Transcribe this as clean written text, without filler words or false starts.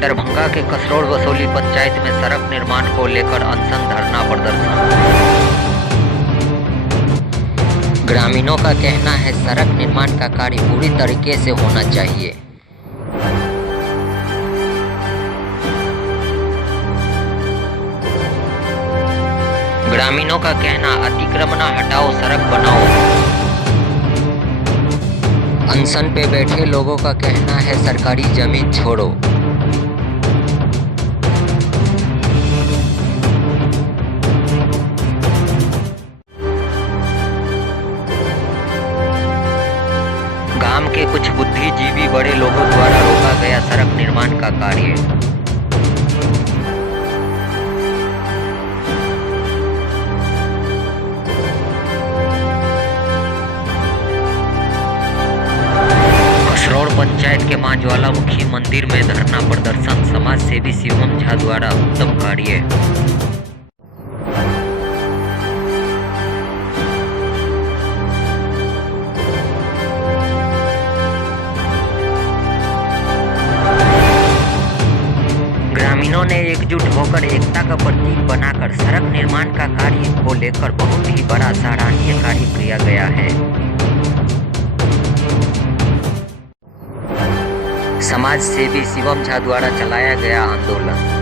दरभंगा के कसरौड़ वसोली पंचायत में सड़क निर्माण को लेकर अनशन धरना प्रदर्शन। ग्रामीणों का कहना है सड़क निर्माण का कार्य पूरी तरीके से होना चाहिए। ग्रामीणों का कहना अतिक्रमण हटाओ, सड़क बनाओ। अनशन पे बैठे लोगों का कहना है सरकारी जमीन छोड़ो। गांव के कुछ बुद्धिजीवी बड़े लोगों द्वारा रोका गया सड़क निर्माण का कार्य। कसरौड़ पंचायत के मां ज्वालामुखी मंदिर में धरना प्रदर्शन, समाज सेवी शिवम झा द्वारा उत्तम कार्य। ग्रामीणों ने एकजुट होकर एकता का प्रतीक बनाकर सड़क निर्माण का कार्य को लेकर बहुत ही बड़ा सराहनीय कार्य किया गया है। समाज सेवी शिवम झा द्वारा चलाया गया आंदोलन।